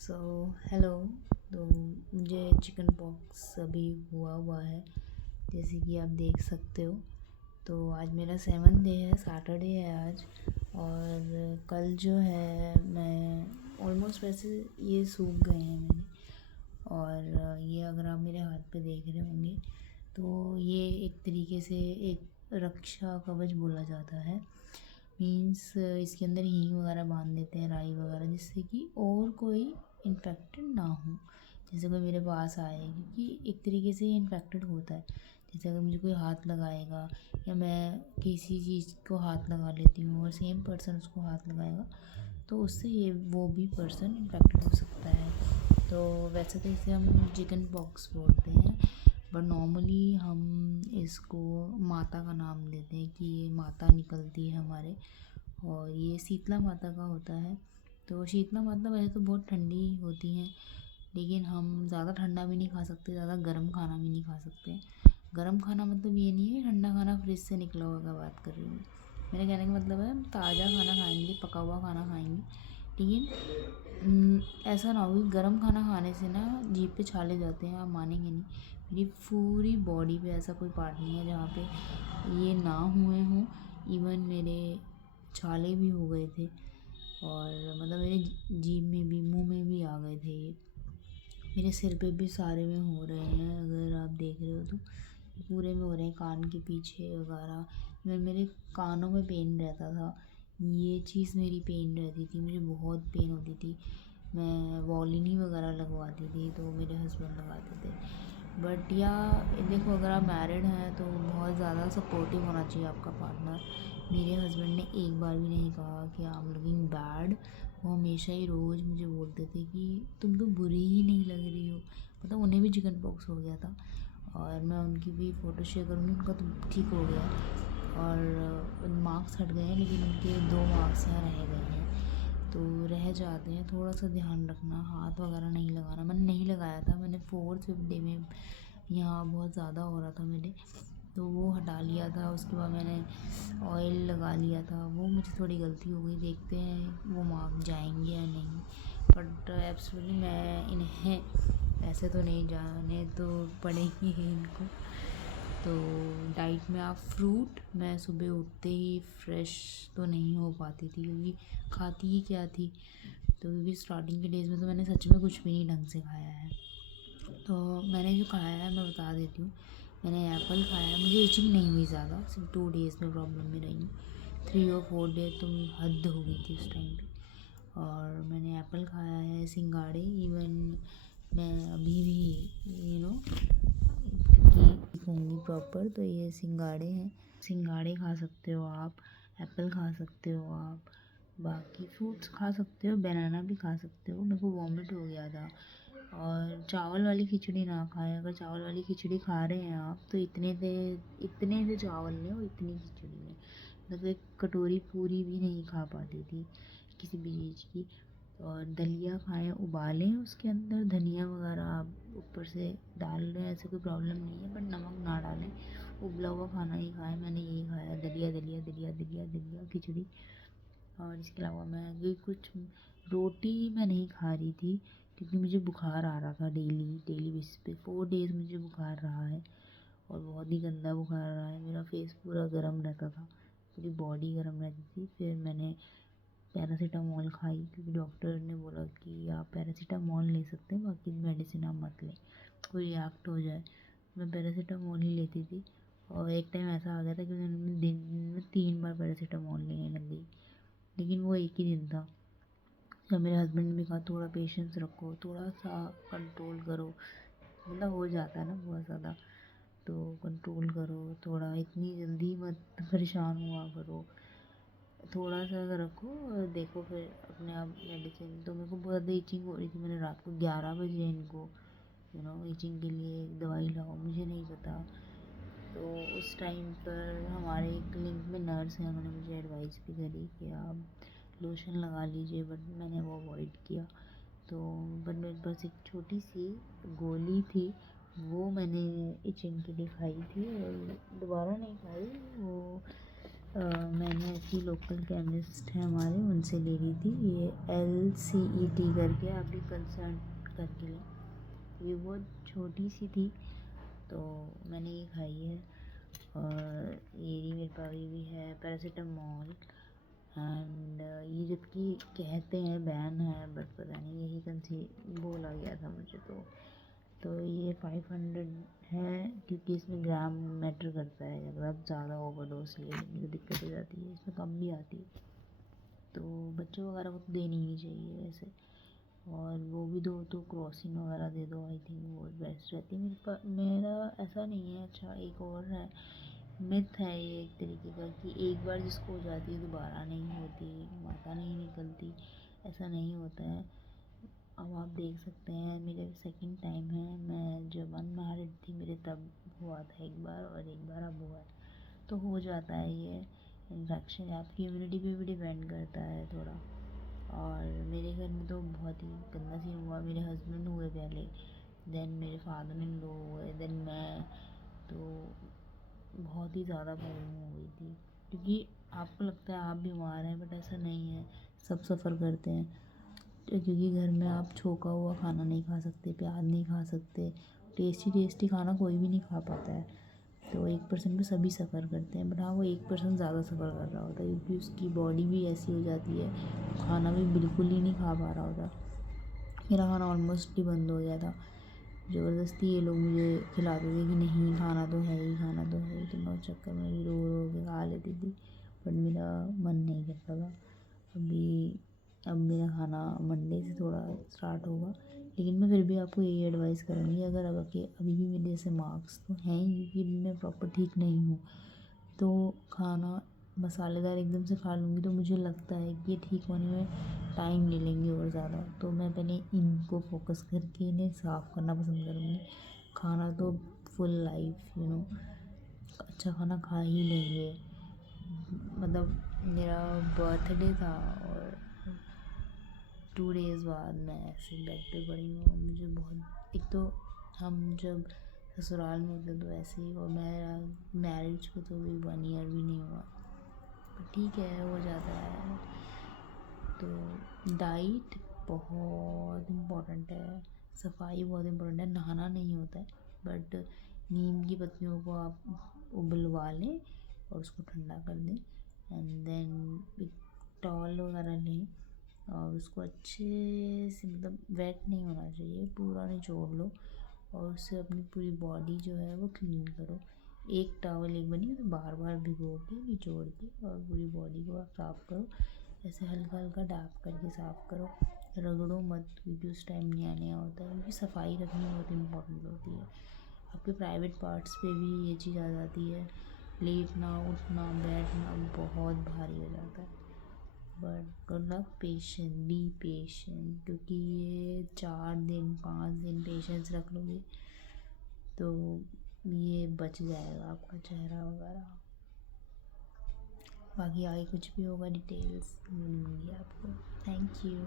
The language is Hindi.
So hello. तो मुझे चिकन पॉक्स अभी हुआ है, जैसे कि आप देख सकते हो। तो आज मेरा 7th डे है, सैटरडे है आज। और कल जो है मैं ऑलमोस्ट वैसे ये सूख गए हैं मेरे। और ये अगर आप मेरे हाथ पे देख रहे होंगे तो ये एक तरीके से एक रक्षा कवच बोला जाता है। मीन्स इसके अंदर हींग वगैरह बांध देते हैं, राई वगैरह, जिससे कि और कोई इन्फेक्टेड ना हो। जैसे कोई मेरे पास आए, क्योंकि एक तरीके से ये इन्फेक्टेड होता है। जैसे अगर मुझे कोई हाथ लगाएगा या मैं किसी चीज़ को हाथ लगा लेती हूँ और सेम पर्सन उसको हाथ लगाएगा, तो उससे ये वो भी पर्सन इन्फेक्टेड हो सकता है। तो वैसे तो इसे हम चिकन पॉक्स बोलते हैं, बट नॉर्मली हम इसको माता का नाम देते हैं कि ये माता निकलती है हमारे। और ये शीतला माता का होता है। तो शीतला माता वैसे तो बहुत ठंडी होती हैं, लेकिन हम ज़्यादा ठंडा भी नहीं खा सकते, ज़्यादा गर्म खाना भी नहीं खा सकते। गर्म खाना मतलब ये नहीं है ठंडा खाना फ्रिज से निकला हुआ का बात कर रही हूँ। मेरे कहने का मतलब है हम ताज़ा खाना खाएंगे, पका हुआ खाना खाएंगे, लेकिन ऐसा ना हो कि गर्म खाना खाने से ना जीभ पे छाले जाते हैं, आप मानेंगे नहीं। मेरी पूरी बॉडी पे ऐसा कोई पार्ट नहीं है जहाँ पे ये ना हुए हों। इवन मेरे छाले भी हो गए थे, और मतलब मेरे जीभ में भी, मुंह में भी आ गए थे ये। मेरे सिर पे भी सारे में हो रहे हैं, अगर आप देख रहे हो तो पूरे में हो रहे हैं, कान के पीछे वगैरह। मेरे कानों में पेन रहता था, ये चीज़ मेरी पेन रहती थी, मुझे बहुत पेन होती थी। मैं वॉलिनी वगैरह लगवाती थी, तो मेरे हस्बैंड लगाते थे। बट या देखो, अगर आप मैरिड हैं तो बहुत ज़्यादा सपोर्टिव होना चाहिए आपका पार्टनर। मेरे हस्बैंड ने एक बार भी नहीं कहा कि आई एम लुकिंग बैड। वो हमेशा ही रोज़ मुझे बोलते थे कि तुम तो बुरी ही नहीं लग रही हो। मतलब उन्हें भी चिकन पॉक्स हो गया था, और मैं उनकी भी फ़ोटो शेयर करूँगी, उनका तो ठीक हो गया। और मार्क्स हट गए हैं, लेकिन उनके 2 मार्क्स यहाँ रह गए हैं, तो रह जाते हैं। थोड़ा सा ध्यान रखना, हाथ वगैरह नहीं लगाना। मैंने नहीं लगाया था, मैंने 4th-5th डे में यहाँ बहुत ज़्यादा हो रहा था मेरे, तो वो हटा लिया था। उसके बाद मैंने ऑयल लगा लिया था, वो मुझे थोड़ी गलती हो गई। देखते हैं वो मार्क जाएंगे या नहीं, बट एब्सोल्युटली मैं इन्हें ऐसे तो नहीं जाने तो पड़ेंगे ही इनको। तो डाइट में आप फ्रूट, मैं सुबह उठते ही फ्रेश तो नहीं हो पाती थी, क्योंकि खाती ही क्या थी। तो क्योंकि स्टार्टिंग के डेज़ में तो मैंने सच में कुछ भी नहीं ढंग से खाया है। तो मैंने जो खाया है मैं बता देती हूँ। मैंने एप्पल खाया है, मुझे इचिंग नहीं हुई ज़्यादा, सिर्फ 2 डेज़ में प्रॉब्लम में रही हूँ। 3 और 4 डे तो हद हो गई थी उस टाइम पे। और मैंने एप्पल खाया है, सिंगाड़े, इवन मैं अभी भी क्योंकि होंगी प्रॉपर, तो ये सिंगाड़े हैं। सिंगाड़े खा सकते हो आप, एप्पल खा सकते हो आप, बाकी फ्रूट्स खा सकते हो, बनाना भी खा सकते हो। मेरे को वॉमिट हो गया था। और चावल वाली खिचड़ी ना खाएं। अगर चावल वाली खिचड़ी खा रहे हैं आप, तो इतने से चावल लें और इतनी खिचड़ी लें। मतलब एक कटोरी पूरी भी नहीं खा पाती थी किसी भी चीज़ की। और दलिया खाएं, उबालें, उसके अंदर धनिया वगैरह आप ऊपर से डाल लें, ऐसे कोई प्रॉब्लम नहीं है, बट नमक ना डालें। उबला हुआ खाना ही खाएं। मैंने यही खाया, दलिया दलिया दलिया दलिया दलिया खिचड़ी। और इसके अलावा मैं भी कुछ रोटी मैं नहीं खा रही थी, क्योंकि मुझे बुखार आ रहा था डेली डेली बेसिस पे। 4 डेज़ मुझे बुखार रहा है, और बहुत ही गंदा बुखार रहा है। मेरा फेस पूरा गर्म रहता था, पूरी बॉडी गर्म रहती थी। फिर मैंने पैरासीटामोल खाई, क्योंकि डॉक्टर ने बोला कि आप पैरासीटामोल ले सकते हैं, बाकी मेडिसिन आप मत लें, कोई रिएक्ट हो जाए। मैं पैरासीटामोल ही लेती थी, और एक टाइम ऐसा आ गया था कि मैंने दिन में 3 बार पैरासीटामोल लेने लग गई, लेकिन वो एक ही दिन था। जब मेरे हस्बैंड ने भी कहा थोड़ा पेशेंस रखो, थोड़ा सा कंट्रोल करो, मतलब हो जाता है ना बहुत ज़्यादा, तो कंट्रोल करो थोड़ा, इतनी जल्दी मत परेशान हुआ करो, थोड़ा सा अगर रखो और देखो फिर अपने आप मेडिसिन। तो मेरे को बहुत ज़्यादा ईचिंग हो रही थी, मैंने रात को 11 बजे इनको ईचिंग के लिए एक दवाई लाओ, मुझे नहीं पता। तो उस टाइम पर हमारे एक लिंक में नर्स हैं, उन्होंने मुझे एडवाइस भी करी कि आप लोशन लगा लीजिए, बट मैंने वो अवॉइड किया। तो बट मेरे पास एक छोटी सी गोली थी, वो मैंने इचिंग के लिए खाई थी, और दोबारा नहीं खाई वो। मैंने ऐसी लोकल केमिस्ट हैं हमारे, उनसे ले ली थी। ये LCET करके आप भी कंसल्ट करके लें। ये बहुत छोटी सी थी तो मैंने ये खाई है। और ये मेरे पास ये भी है पैरासीटामोल। एंड ये जबकि कहते हैं बैन है, बट पता नहीं यही कंसी बोला गया था मुझे। तो ये 500 है, क्योंकि इसमें ग्राम मैटर करता है। अगर आप ज़्यादा ओवरडोज ले लेंगे तो दिक्कत हो जाती है। इसमें कम भी आती है, तो बच्चों वगैरह को तो देनी ही नहीं चाहिए वैसे। और वो भी दो तो क्रॉसिन वगैरह दे दो, आई थिंक वो बेस्ट रहती है। मेरा ऐसा नहीं है। अच्छा, एक और है, मिथ है ये एक तरीके का, कि एक बार जिसको हो जाती है दोबारा नहीं होती, माता नहीं निकलती। ऐसा नहीं होता है। अब आप देख सकते हैं, मेरे सेकंड टाइम है। मैं जब अनमैरिड थी मेरे तब हुआ था एक बार, और एक बार अब हुआ है। तो हो जाता है ये इन्फेक्शन। आपकी इम्यूनिटी पे भी डिपेंड करता है थोड़ा। और मेरे घर में तो बहुत ही गंदा सीन हुआ। मेरे हस्बैंड हुए पहले, देन मेरे फादर इन लॉ हुए, देन मैं। तो बहुत ही ज़्यादा प्रॉब्लम हो गई थी, क्योंकि आपको लगता है आप बीमार हैं, बट ऐसा नहीं है। सब सफ़र करते हैं, क्योंकि घर में आप छोका हुआ खाना नहीं खा सकते, प्याज नहीं खा सकते। टेस्टी टेस्टी खाना कोई भी नहीं खा पाता है। तो 1% पे सभी सफ़र करते हैं, बट हाँ, वो 1% ज़्यादा सफ़र कर रहा होता है, क्योंकि उसकी बॉडी भी ऐसी हो जाती है, खाना भी बिल्कुल ही नहीं खा पा रहा होता। मेरा खाना ऑलमोस्ट ही बंद हो गया था। ज़बरदस्ती ये लोग मुझे खिलाते थे कि नहीं, खाना तो है ही, खाना तो है ही। तो मैं उस चक्कर में भी रो रो के खा लेती थी, बट मेरा मन नहीं करता था। अब मेरा खाना मंडे से थोड़ा स्टार्ट होगा। लेकिन मैं फिर भी आपको यही एडवाइस करूँगी, अगर अभी भी मेरे जैसे मार्क्स तो हैं ही, क्योंकि मैं प्रॉपर ठीक नहीं हूँ, तो खाना मसालेदार एकदम से खा लूँगी तो मुझे लगता है कि ये ठीक होने में टाइम ले लेंगे और ज़्यादा। तो मैं पहले इनको फोकस करके इन्हें साफ़ करना पसंद करूँगी। खाना तो फुल लाइफ अच्छा खाना खा ही लेंगे। मतलब मेरा बर्थडे था और 2 डेज़ बाद मैं ऐसे बेड पे पड़ी हूँ। मुझे बहुत, एक तो हम जब ससुराल में होते तो ऐसे ही, और मेरा मैरिज को तो भी 1 ईयर भी नहीं हुआ। ठीक है, हो जाता है। तो डाइट बहुत इम्पोर्टेंट है, सफाई बहुत इम्पोर्टेंट है। नहाना नहीं होता है, बट नीम की पत्तियों को आप उबलवा लें और उसको ठंडा कर दें, एंड देन एक टॉवल वगैरह लें और उसको अच्छे से, मतलब वेट नहीं होना चाहिए, पूरा निचोड़ लो और उससे अपनी पूरी बॉडी जो है वो क्लीन करो। एक टॉवल एक बनी तो बार बार भिगो के निचोड़ के और पूरी बॉडी को आप साफ़ करो। ऐसे हल्का हल्का डैप करके साफ़ करो, रगड़ो मत, क्योंकि उस टाइम नया नया होता है। क्योंकि सफाई रखनी बहुत इम्पोर्टेंट होती है। आपके प्राइवेट पार्ट्स पे भी ये चीज़ आ जाती है। लेटना, उठना, बैठना बहुत भारी हो जाता है। But good luck, patient, be patient, क्योंकि ये 4 दिन 5 दिन पेशेंस रख लोगे तो ये बच जाएगा आपका चेहरा वगैरह। बाकी आगे कुछ भी होगा डिटेल्स मिलूँगी आपको। Thank you.